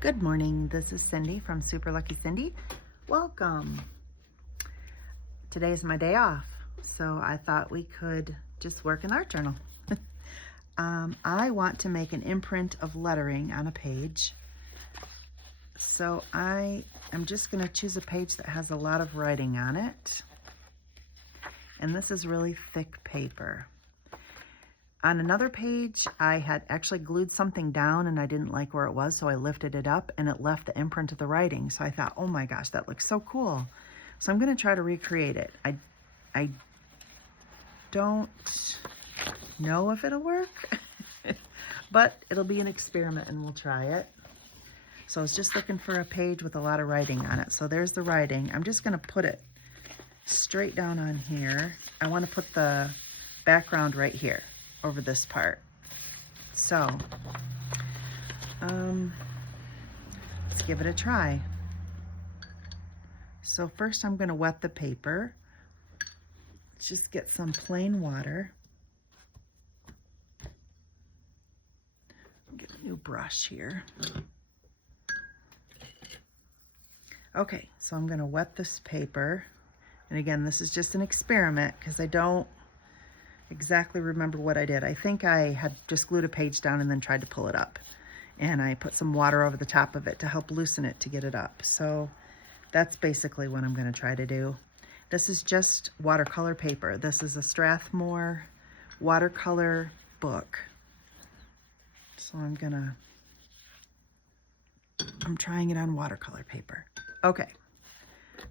Good morning, this is Cindy from Super Lucky Cindy. Welcome. Today is my day off, so I thought we could just work in the art journal. I want to make an imprint of lettering on a page. So I am just going to choose a page that has a lot of writing on it. And this is really thick paper. On another page, I had actually glued something down and I didn't like where it was, so I lifted it up and it left the imprint of the writing. So I thought, oh my gosh, that looks so cool. So I'm going to try to recreate it. I don't know if it'll work, but it'll be an experiment and we'll try it. So I was just looking for a page with a lot of writing on it. So there's the writing. I'm just going to put it straight down on here. I want to put the background right here over this part. So let's give it a try. So first I'm going to wet the paper. Let's just get some plain water. Get a new brush here. Okay, so I'm going to wet this paper. And again, this is just an experiment because I don't exactly remember what I did. I think I had just glued a page down and then tried to pull it up. And I put some water over the top of it to help loosen it to get it up. So that's basically what I'm going to try to do. This is just watercolor paper. This is a Strathmore watercolor book. So I'm trying it on watercolor paper. Okay.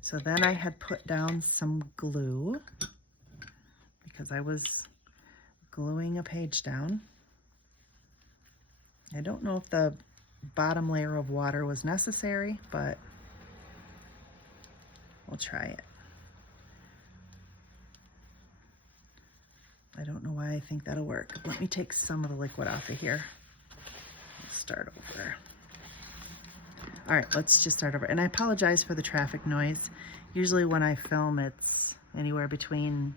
So then I had put down some glue because I was gluing a page down. I don't know if the bottom layer of water was necessary, but we'll try it. I don't know why I think that'll work. Let me take some of the liquid off of here. Let's start over. All right, let's just start over. And I apologize for the traffic noise. Usually when I film, it's anywhere between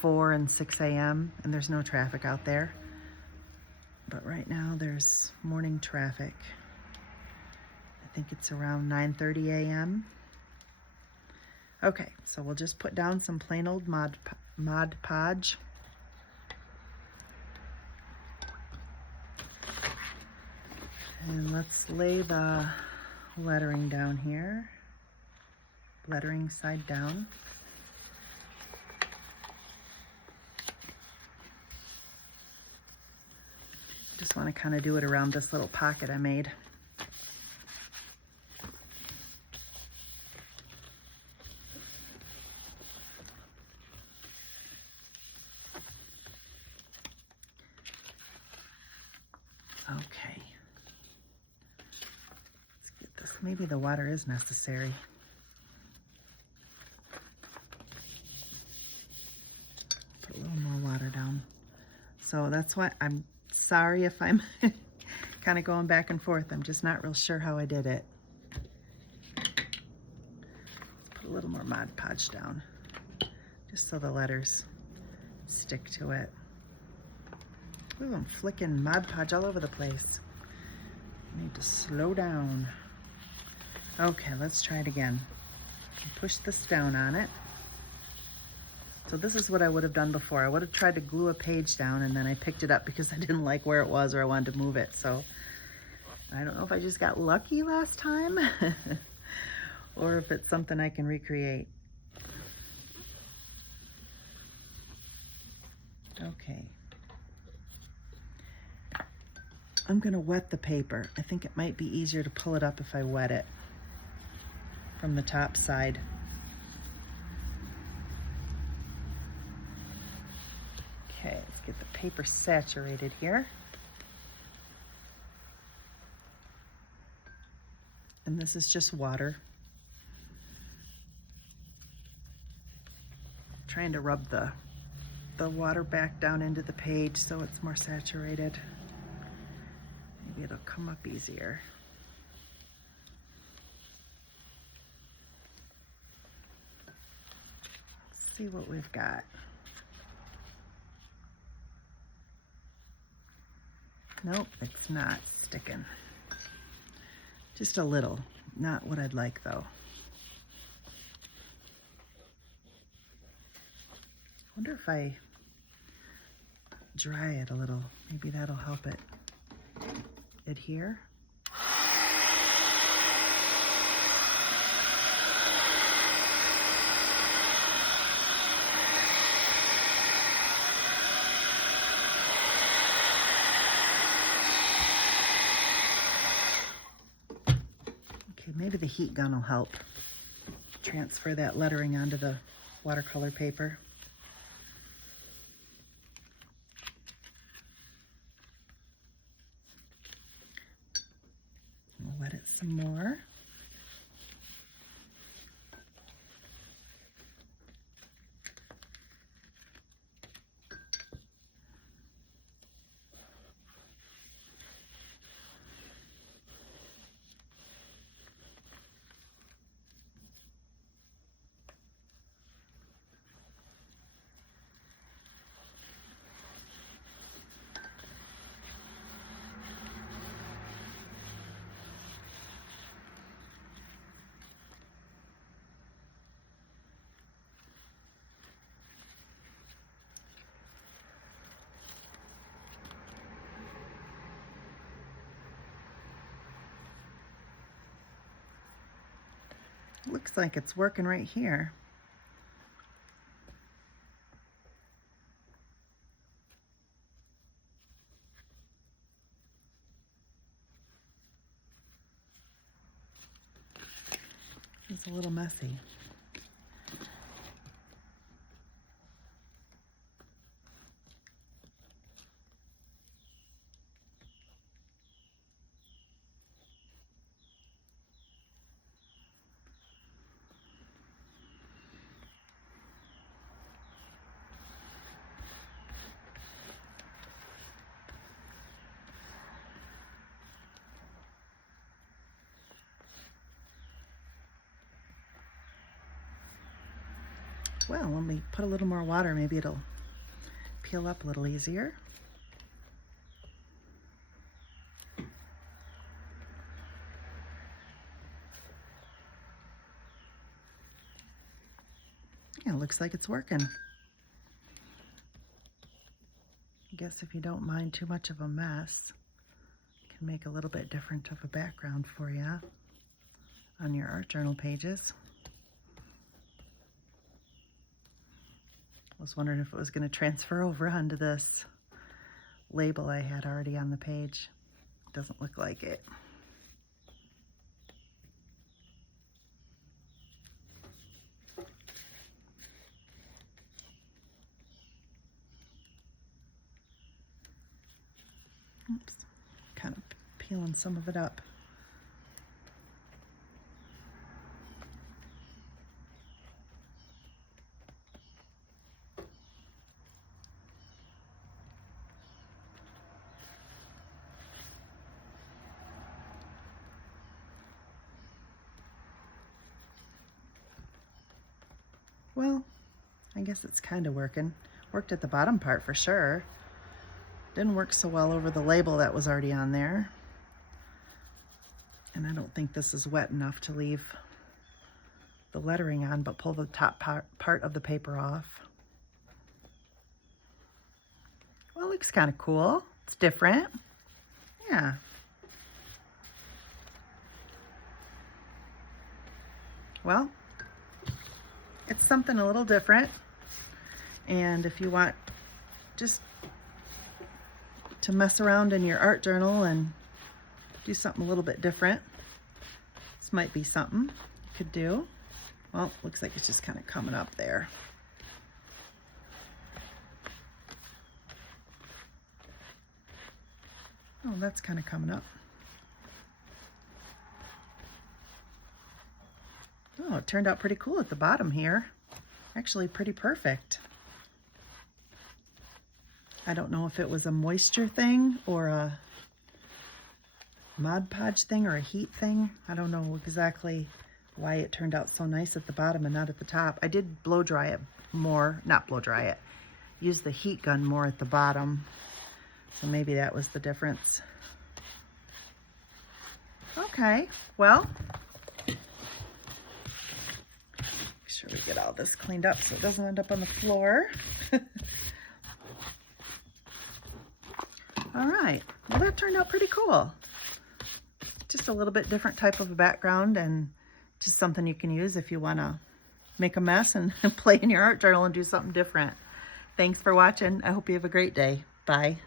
4 and 6 a.m. and there's no traffic out there. But right now there's morning traffic. I think it's around 9:30 a.m. Okay, so we'll just put down some plain old Mod Podge. And let's lay the lettering down here. Lettering side down. Just want to kind of do it around this little pocket I made. Okay. Let's get this. Maybe the water is necessary. Put a little more water down. So that's why I'm sorry if I'm kind of going back and forth. I'm just not real sure how I did it. Put a little more Mod Podge down, just so the letters stick to it. Ooh, I'm flicking Mod Podge all over the place. I need to slow down. Okay, let's try it again. Push this down on it. So this is what I would have done before. I would have tried to glue a page down and then I picked it up because I didn't like where it was or I wanted to move it. So I don't know if I just got lucky last time or if it's something I can recreate. Okay. I'm gonna wet the paper. I think it might be easier to pull it up if I wet it from the top side. Okay, let's get the paper saturated here. And this is just water. I'm trying to rub the water back down into the page so it's more saturated. Maybe it'll come up easier. Let's see what we've got. Nope, it's not sticking. Just a little, not what I'd like though. I wonder if I dry it a little, maybe that'll help it adhere. Okay, maybe the heat gun will help transfer that lettering onto the watercolor paper. We'll wet it some more. Looks like it's working right here. It's a little messy. Well, when we put a little more water, maybe it'll peel up a little easier. Yeah, it looks like it's working. I guess if you don't mind too much of a mess, it can make a little bit different of a background for you on your art journal pages. I was wondering if it was going to transfer over onto this label I had already on the page. Doesn't look like it. Oops, kind of peeling some of it up. Well, I guess it's kind of working. Worked at the bottom part for sure. Didn't work so well over the label that was already on there. And I don't think this is wet enough to leave the lettering on, but pull the top part of the paper off. Well, it looks kind of cool. It's different. Yeah. Well, it's something a little different. And if you want just to mess around in your art journal and do something a little bit different, this might be something you could do. Well, looks like it's just kind of coming up there. Oh, that's kind of coming up. Oh, it turned out pretty cool at the bottom here. Actually pretty perfect. I don't know if it was a moisture thing or a Mod Podge thing or a heat thing. I don't know exactly why it turned out so nice at the bottom and not at the top. I did blow dry it more, not blow dry it, use the heat gun more at the bottom. So maybe that was the difference. Oh, Okay, well, make sure we get all this cleaned up so it doesn't end up on the floor. All right, well, that turned out pretty cool. Just a little bit different type of a background, and just something you can use if you want to make a mess and play in your art journal and do something different. Thanks for watching. I hope you have a great day. Bye.